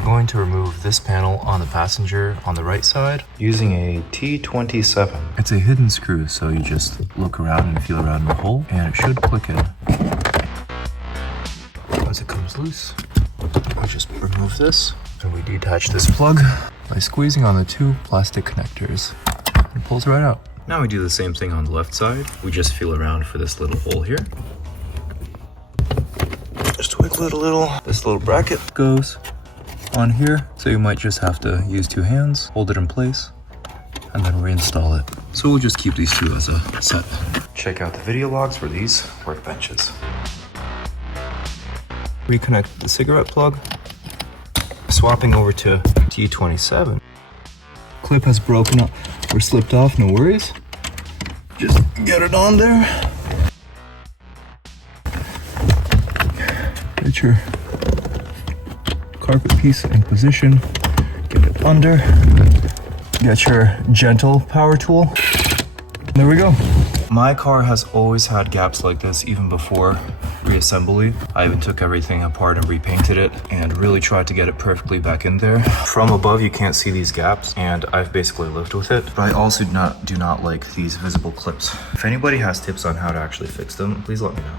We're going to remove this panel on the passenger on the right side using a T27. It's a hidden screw, so you just look around and feel around the hole, and it should click in. As it comes loose, we just remove this, and we detach this plug by squeezing on the two plastic connectors. It pulls right out. Now we do the same thing on the left side. We just feel around for this little hole here. Just wiggle it a little. This little bracket goes on here, so you might just have to use two hands, hold it in place, and then reinstall it. So we'll just keep these two as a set. Check out the video logs for these workbenches. Reconnect the cigarette plug. Swapping over to T27. Clip has broken up or slipped off, no worries. Just get it on there. Get your carpet piece in position, get it under, get your gentle power tool. There we go. My car has always had gaps like this even before reassembly. I even took everything apart and repainted it and really tried to get it perfectly back in there. From above you can't see these gaps, and I've basically lived with it. But I also do not like these visible clips. If anybody has tips on how to actually fix them, please let me know.